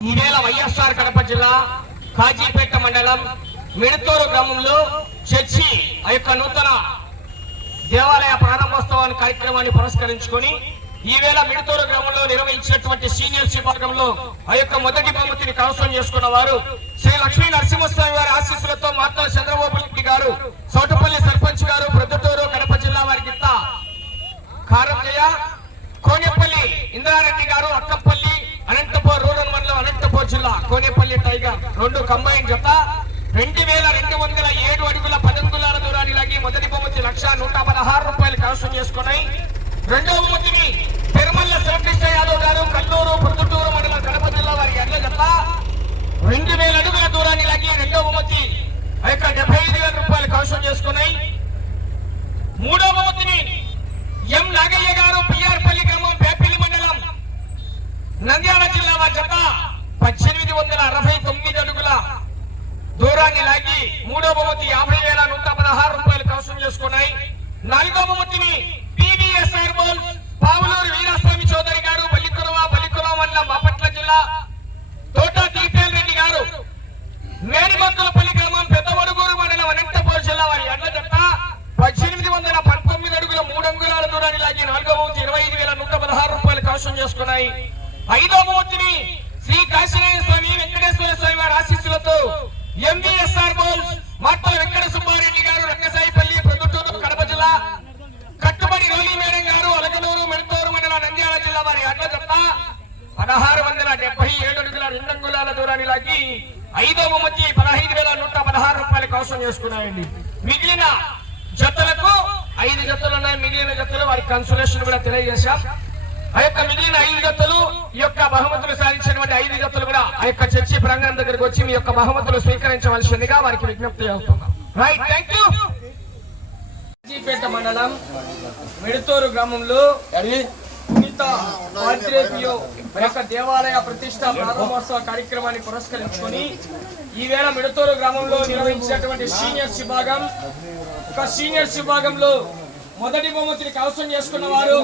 ఈవేళ వైఎస్ఆర్ కడప జిల్లా కాజీపేట మండలం మిడతూరు గ్రామంలో చర్చి ఆ యొక్క నూతన దేవాలయ ప్రారంభోత్సవాన్ని కార్యక్రమాన్ని పురస్కరించుకొని ఈవేళ మిడతూరు గ్రామంలో నిర్వహించినటువంటి సీనియర్స్ విభాగంలో ఆ యొక్క మొదటి బహుమతిని కైవసం చేసుకున్న వారు శ్రీ లక్ష్మీ నరసింహస్వామి వారి ఆశీస్సులతో మాతా చంద్రబాబు రెడ్డి గారు, సౌటపల్లి సర్పంచ్ గారు, ప్రొద్దుటూరు కడప జిల్లా వారి గిత్త కారంజయ్య, కోనేపల్లి ఇంద్రారెడ్డి గారు, అక్కంపల్లి అనంతపూర్ రూరల్ మండలం, అనంతపూర్ జిల్లా కోనేపల్లి టైగర్ రెండు కంబైన్ జత 2207 అడుగుల 10 అంగుళాల దూరాన్ని లాగి మొదటి బహుమతి 1,116 రూపాయలు కైవసం చేసుకున్నాయి. రెండవ బహుమతిని తిరుమల శ్రీకృష్ణ యాదవ్ గారు, కల్లూరు ప్రొద్దుటూరు మండలం, కడప జిల్లా వారి ఎడ్ల జత 2000 అడుగుల దూరాన్ని లాగి రెండవ బహుమతి 75,000 రూపాయలు కైవసం చేసుకున్నాయి. మూడవ బహుమతిని ఎం నాగయ్య గారు, పిఆర్పల్లి గ్రామం, పేపిలి మండలం, నంద్యాల జిల్లా వారి జత 1869 అడుగుల దూరాన్ని లాగి మూడో బహుమతి 50,116 రూపాయలు కైవసం చేసుకున్నాయి. నాలుగో బహుమతిని పివిఎస్ఆర్ బోల్ పావులూరు వీరాస్వామి చౌదరి గారు, బల్లికుల మండలం, బాపట్ల జిల్లా, తోట దీపేల్ రెడ్డి గారు, మేడిమక్కులపల్లి గ్రామం, పెద్దవడుగూరు మండలం, అనంతపూర్ జిల్లా వారి ఎడ్ల జత 1819 అడుగుల 3 అంగుళాల దూరాన్ని లాగి నాలుగో బహుమతి 25,116 రూపాయలు కైవసం చేసుకున్నాయి. ఐదో బహుమతిని శ్రీ కాశీనారాయణ స్వామి, వెంకటేశ్వర స్వామి వారి ఆశీస్సులతో ఎంవిఎస్ఆర్ బోల్ మాటల వెంకట సుబ్బారెడ్డి గారు, రంగసాయిపల్లి, ప్రొద్దుటూరు కడప జిల్లా, కట్టుబడి రోలి మేడం గారు, అలగనూరు మిడతూరు మండలం, నంద్యాల జిల్లా వారి ఎడ్ల జత 1677 అడుగుల 2 అంగుళాల దూరాన్ని లాగి ఐదో బహుమతి 15,116 రూపాయలు కైవసం చేసుకున్నాయండి. మిగిలిన జతలకు 5 జతలు ఉన్నాయి. మిగిలిన జతలు వారి కన్సోలేషన్ కూడా తెలియజేశాం. ఆ యొక్క మిగిలిన 5 జతలు ఈ యొక్క బహుమతులు సాధించినటువంటి 5 జతలు కూడా ఆ యొక్క చర్చి ప్రాంగణం దగ్గరకు వచ్చి మీ యొక్క బహుమతులు స్వీకరించవలసిందిగా వారికి విజ్ఞప్తి చేస్తున్నాం. Right, thank you. కాజీపేట మండలం మిడతూరు గ్రామంలో దేవాలయ ప్రతిష్ట ప్రారంభోత్సవ కార్యక్రమాన్ని పురస్కరించుకొని ఈవేళ మిడతూరు గ్రామంలో నిర్వహించినటువంటి సీనియర్స్ విభాగంలో మొదటి బహుమతిని కైవసం చేసుకున్న వారు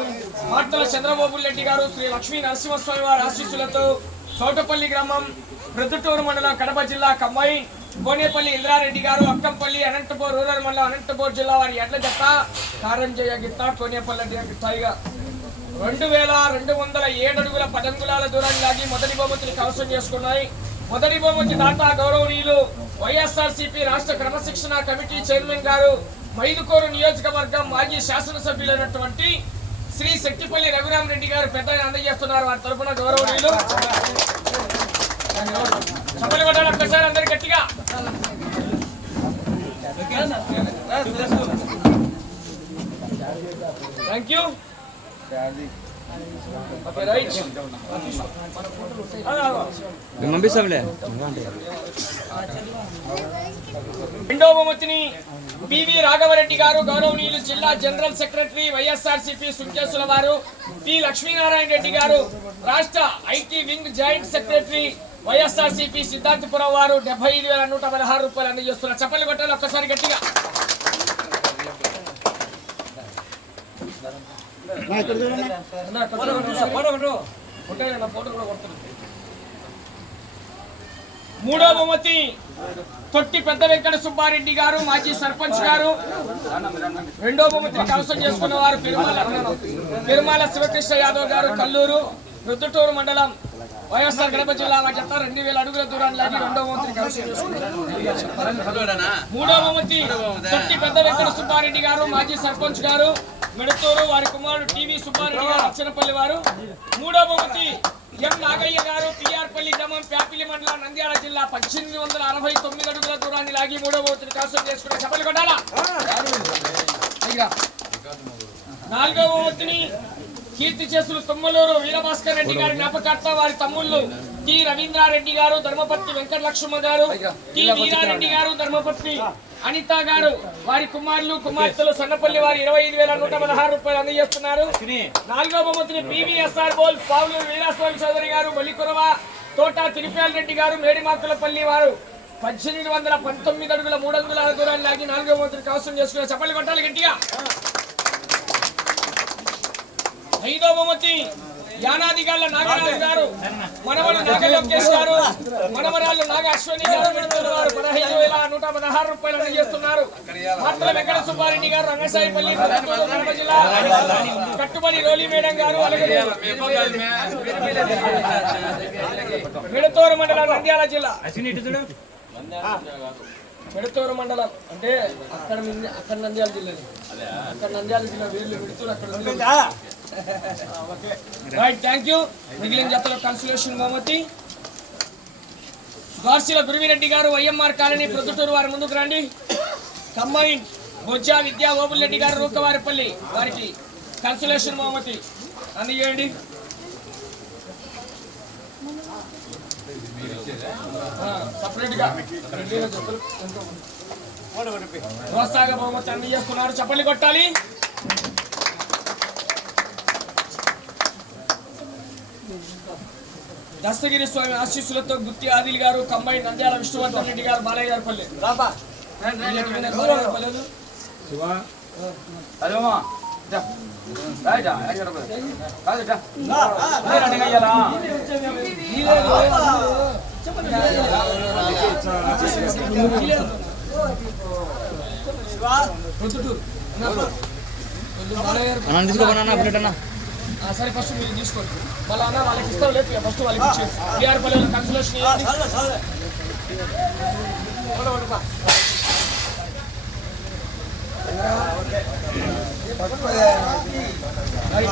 మాటల చంద్రబాబు రెడ్డి గారు, శ్రీ లక్ష్మీ నరసింహస్వామి వారి ఆశీస్సులతో సౌటపల్లి గ్రామం, ప్రొద్దుటూరు మండలం, కడప జిల్లా, కమ్మాయి, కోనేపల్లి ఇంద్రారెడ్డి గారు, అక్కంపల్లి అనంతపూర్ రూరల్ మండలం, అనంతపూర్ జిల్లా వారి ఎడ్ల జత కారంజయ్య గిత్త, కోనేపల్లి టైగర్ 2207 అడుగుల 10 అంగుళాల దూరాన్ని లాగి మొదటి బహుమతిని కైవసం చేసుకున్నాయి. మొదటి బహుమతి దాతా గౌరవనీయులు వైఎస్ఆర్సీపీ రాష్ట్ర క్రమశిక్షణ కమిటీ చైర్మన్ గారు, మైదుకూరు నియోజకవర్గం మాజీ శాసనసభ్యులైనటువంటి శ్రీ శక్తిపల్లి రఘురామరెడ్డి గారు పెద్ద అందజేస్తున్నారు. వారి తరఫున గౌరవనీయులు ఒక్కసారి అందరు గట్టిగా థ్యాంక్ యూ. రెండవ బహుమతిని పివి రాఘవరెడ్డి గారు, గౌరవనీయులు జిల్లా జనరల్ సెక్రటరీ వైఎస్ఆర్సీపీ సుంకేసుల వారు, టి లక్ష్మీనారాయణ రెడ్డి గారు, రాష్ట్ర IT wing joint secretary YSRCP Siddharthapuram వారు 75,116 రూపాయలు అందజేస్తున్నారు. చప్పట్లు కొట్టాలి ఒక్కసారి గట్టిగా. మూడో బహుమతి తొట్టి పెద్ద వెంకట సుబ్బారెడ్డి గారు, మాజీ సర్పంచ్ గారు. రెండో బహుమతిని కైవసం చేసుకున్న వారు తిరుమల శ్రీకృష్ణ యాదవ్ గారు, కల్లూరు ప్రొద్దుటూరు మండలం, వైఎస్ఆర్ కడప జిల్లా వారి జత 2000 అడుగుల దూరాన్ని లాగి రెండో బహుమతిని కైవసం చేసుకున్నారు. మూడో బహుమతి తొట్టి పెద్ద వెంకట సుబ్బారెడ్డి గారు, మాజీ సర్పంచ్ గారు, మిడతూరు, వారి కుమారుడు టీవీ సుబ్బారెడ్డి గారు, అచ్చనపల్లి వారు. మూడో బహుమతి ఎం నాగయ్య గారు, పిఆర్పల్లి గ్రామం, పేపిలి మండలం, నంద్యాల జిల్లా 1869 అడుగుల దూరాన్ని లాగి మూడో బహుమతిని కైవసం చేసుకున్న చప్పట్లు కొట్టాలా. నాలుగో బహుమతిని కీర్తి చేసులు తుమ్మలూరు వీరభాస్కర్ రెడ్డి గారి జ్ఞాపకార్థం వారి తమ్ముళ్ళు టి రవీంద్రారెడ్డి గారు, ధర్మపత్ని వెంకటలక్ష్మ గారు, టి వీరారెడ్డి గారు, ధర్మపత్ని అనిత గారు, వారి కుమార్తెలు సన్నపల్లి వారి 25,116 రూపాయలు అందజేస్తున్నారు. నాలుగో బహుమతిని పివిఎస్ఆర్ బోల్ పావులూరు వీరాస్వామి చౌదరి గారు, బల్లికురవ, తోట తిరుపేల్ రెడ్డి గారు, మేడిమాకులపల్లి వారు 1819 అడుగుల 3 అంగుళాల దూరాన్ని లాగి నాలుగో బహుమతిని కైవసం చేసుకున్న చప్పట్లు కొట్టాలి గట్టిగా. ఐదో బహుమతి యానాదిగల్ల నాగరాజు గారు, మనవడు నాగ లోకేష్ గారు, మనవరాళ్ళు నాగ అశ్వని గారు పెడుతున్నారు 15,116 రూపాయలు అందజేస్తున్నారు. మార్తల వెంకట సుబ్బారెడ్డి గారు రంగసాయిపల్లి కడప జిల్లా, కట్టుబడి రోలి మేడం గారు అలాగే మిడతూరు మండలం నంద్యాల జిల్లా. మిడతూరు మండలం అంటే అక్కడ నంద్యాల జిల్లా, అక్కడ నంద్యాల జిల్లా వీళ్ళు మిడతూరు అక్కడ. Right, thank you. మిగిలిన జతలో కన్సలేషన్ బహుమతి గార్సిల గురువిరెడ్డి గారు, వైఎంఆర్ కాలనీ, ప్రొద్దుటూరు వారి ముందుకు రండి. కంబైన్ బొజ్జా విద్యా ఓబుల్రెడ్డి గారు, రూకవారిపల్లి వారికి కన్సలేషన్ బహుమతి అందజేయండి. సపరేట్ గా ప్రోత్సాహ బహుమతి అందజేస్తున్నారు. చప్పట్లు కొట్టాలి. దస్తగిరి స్వామి ఆశీస్సులతో గుత్తి ఆదిల్ గారు, కంబైన్ నంద్యాల విష్ణువర్ధన్ రెడ్డి గారు, బాలయ్య గారు పల్లె. సరే, ఫస్ట్ మీరు తీసుకోండి. వాళ్ళ అన్న వాళ్ళకి ఇస్తారు లేదు, ఫస్ట్ వాళ్ళకి ఇచ్చేది. బీఆర్ పల్లెలో కన్సలేషన్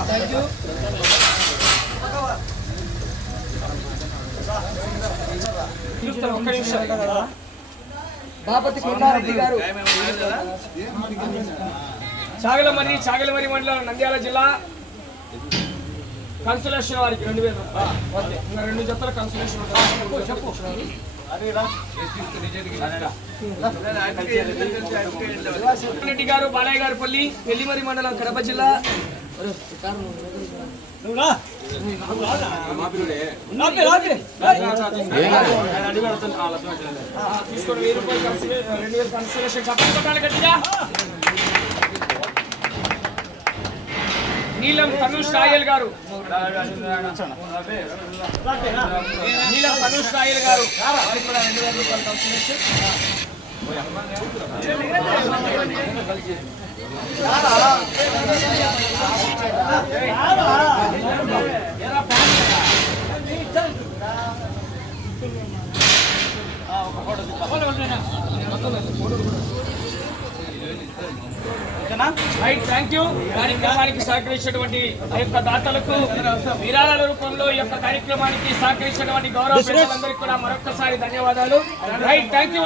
థ్యాంక్ యూ. ఒక్క నిమిషం. బాపతి కొండారెడ్డి గారు, చాగలమర్రి మండలం నంద్యాల జిల్లా, కన్సలేషన్ వారికి 2,000 రూపాయలు. ఇంకా 2 జతల కన్సలేషన్ చెప్పు. రెడ్డి గారు, బాలయ్య గారు పల్లి, పెళ్లిమరి మండలం, కడప జిల్లా. తీసుకొని 1000 రూపాయలు 2,000 కన్సలేషన్. చెప్పండి కొట్టాలి గట్టిగా. నీలం తనుష్ రాయల్ గారు, థ్యాంక్ యూ. కార్యక్రమానికి సహకరించినటువంటి ఆ యొక్క దాతలకు విరాళాల రూపంలో ఈ యొక్క కార్యక్రమానికి సహకరించినటువంటి గౌరవ ప్రజలందరికీ కూడా మరొకసారి ధన్యవాదాలు. Right, thank you.